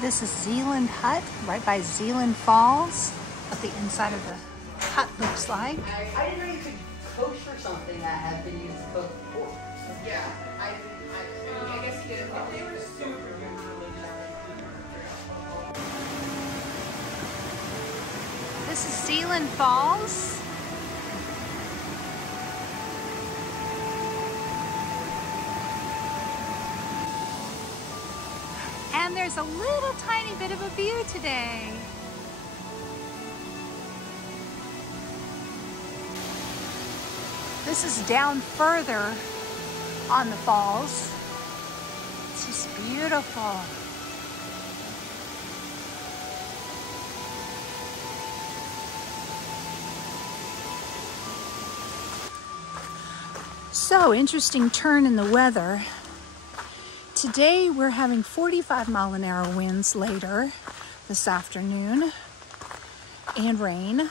This is Zealand Hut, right by Zealand Falls. What the inside of the hut looks like. I didn't know you could kosher something that had been used to cook pork. Yeah, I guess he did. They were super religious. This is Zealand Falls. And there's a little tiny bit of a view today. This is down further on the falls. It's just beautiful. So, interesting turn in the weather. Today we're having 45-mile-an-hour winds later this afternoon and rain.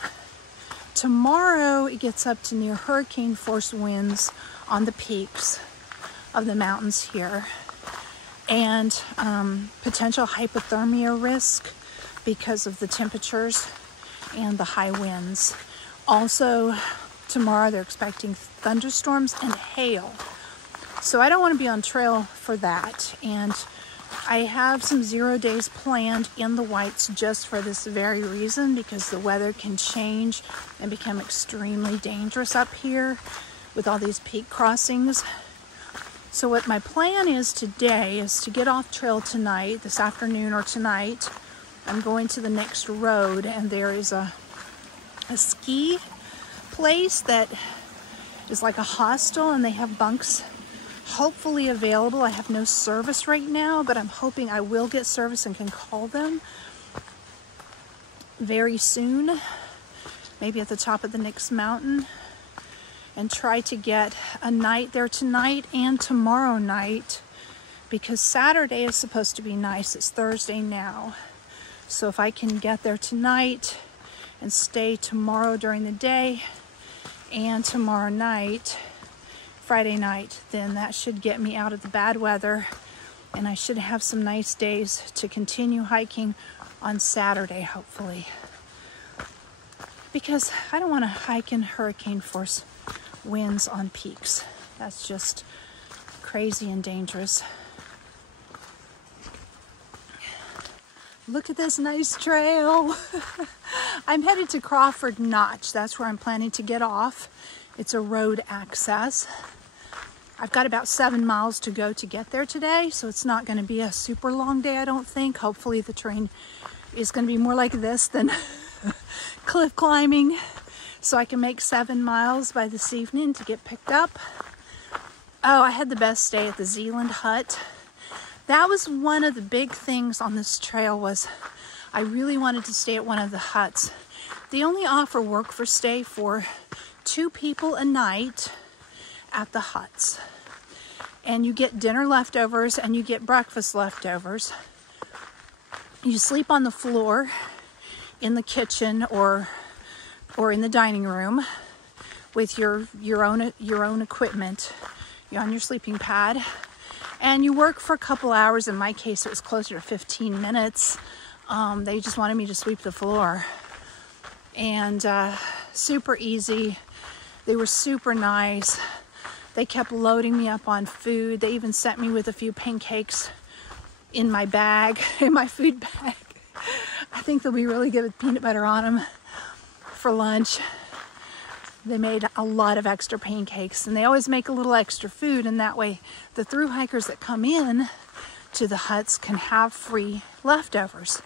Tomorrow it gets up to near hurricane force winds on the peaks of the mountains here, and potential hypothermia risk because of the temperatures and the high winds. Also tomorrow they're expecting thunderstorms and hail. So I don't want to be on trail for that, and I have some 0 days planned in the Whites just for this very reason, because the weather can change and become extremely dangerous up here with all these peak crossings. So what my plan is today is to get off trail tonight, this afternoon or tonight. I'm going to the next road, and there is a ski place that is like a hostel, and they have bunks hopefully available. I have no service right now, but I'm hoping I will get service and can call them very soon, maybe at the top of the next mountain, and try to get a night there tonight and tomorrow night, because Saturday is supposed to be nice. It's Thursday now. So if I can get there tonight and stay tomorrow during the day and tomorrow night, Friday night, then that should get me out of the bad weather, and I should have some nice days to continue hiking on Saturday, hopefully. Because I don't want to hike in hurricane force winds on peaks. That's just crazy and dangerous. Look at this nice trail. I'm headed to Crawford Notch. That's where I'm planning to get off. It's a road access. I've got about 7 miles to go to get there today, so it's not going to be a super long day, I don't think. Hopefully the terrain is going to be more like this than cliff climbing, so I can make 7 miles by this evening to get picked up. Oh, I had the best day at the Zealand Hut. That was one of the big things on this trail, was I really wanted to stay at one of the huts. They only offer work for stay for 2 people a night at the huts, and you get dinner leftovers and you get breakfast leftovers. You sleep on the floor in the kitchen or in the dining room with your own equipment. You're on your sleeping pad, and you work for a couple hours. In my case, it was closer to 15 minutes. They just wanted me to sweep the floor, and super easy. They were super nice. They kept loading me up on food. They even sent me with a few pancakes in my bag, in my food bag. I think they'll be really good with peanut butter on them for lunch. They made a lot of extra pancakes, and they always make a little extra food, and that way the thru hikers that come in to the huts can have free leftovers.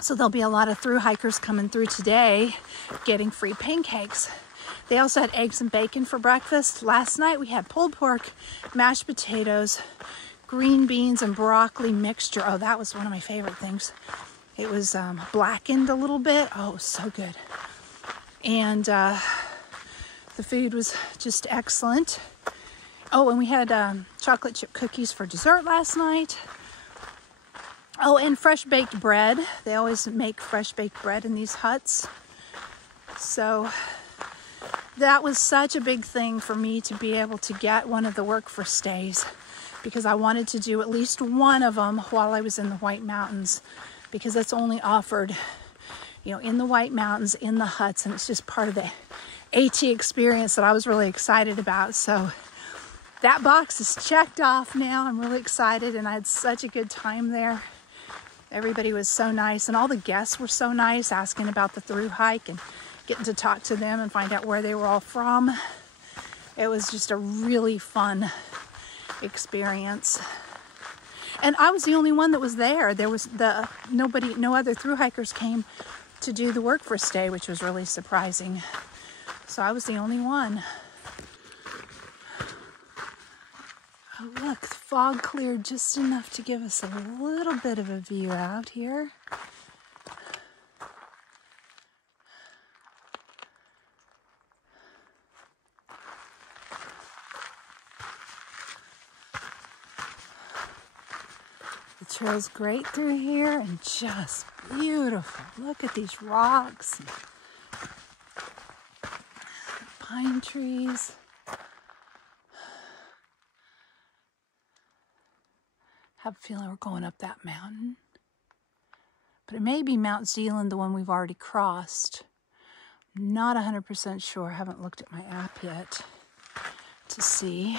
So there'll be a lot of thru hikers coming through today getting free pancakes. They also had eggs and bacon for breakfast. Last night we had pulled pork, mashed potatoes, green beans, and broccoli mixture. Oh, that was one of my favorite things. It was blackened a little bit. Oh, it was so good. And the food was just excellent. Oh, and we had chocolate chip cookies for dessert last night. Oh, and fresh baked bread. They always make fresh baked bread in these huts. So that was such a big thing for me to be able to get one of the work for stays. because I wanted to do at least one of them while I was in the White Mountains, because that's only offered, you know, in the White Mountains, in the huts, and it's just part of the AT experience that I was really excited about. So that box is checked off now. I'm really excited, and I had such a good time there. Everybody was so nice, and all the guests were so nice, asking about the through hike and getting to talk to them and find out where they were all from. It was just a really fun experience. And I was the only one that was there. There was no other through hikers came to do the work first day, which was really surprising. So I was the only one. Oh, look, the fog cleared just enough to give us a little bit of a view out here. The trail's great through here and just beautiful. Look at these rocks, and pine trees. I have a feeling we're going up that mountain. But it may be Mount Zealand, the one we've already crossed. I'm not 100% sure. I haven't looked at my app yet to see.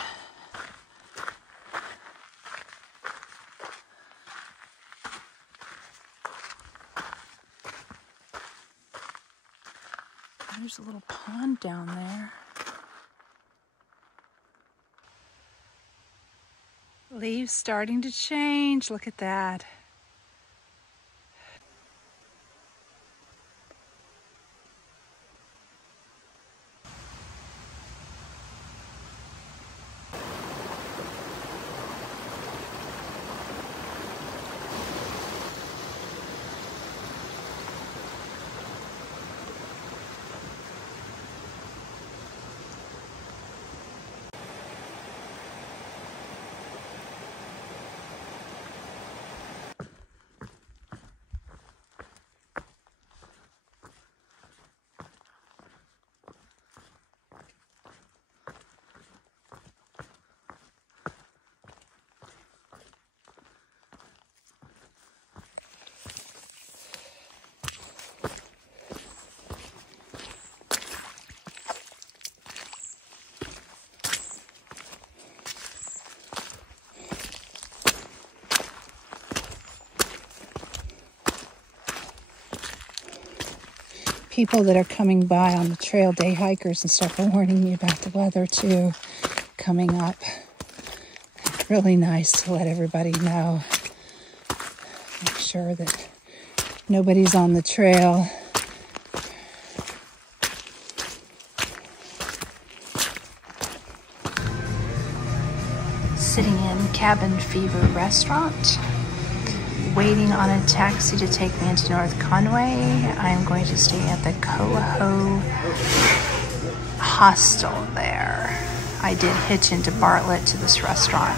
There's a little pond down there. Leaves starting to change. Look at that. People that are coming by on the trail, day hikers and stuff, are warning me about the weather too coming up. Really nice to let everybody know. Make sure that nobody's on the trail. Sitting in Cabin Fever restaurant, waiting on a taxi to take me into North Conway. I am going to stay at the Coho Hostel there. I did hitch into Bartlet to this restaurant.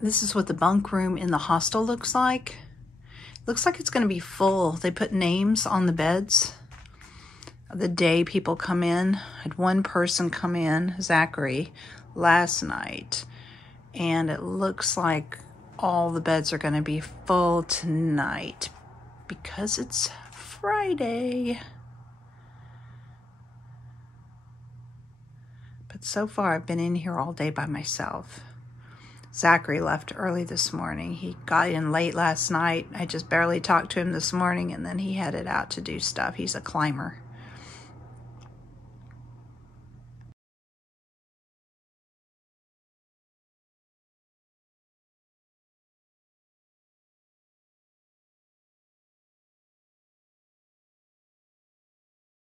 This is what the bunk room in the hostel looks like. Looks like it's going to be full. They put names on the beds the day people come in. I had one person come in, Zachary, last night, and it looks like all the beds are going to be full tonight because it's Friday. But so far I've been in here all day by myself. Zachary left early this morning. He got in late last night. I just barely talked to him this morning, and then he headed out to do stuff. He's a climber.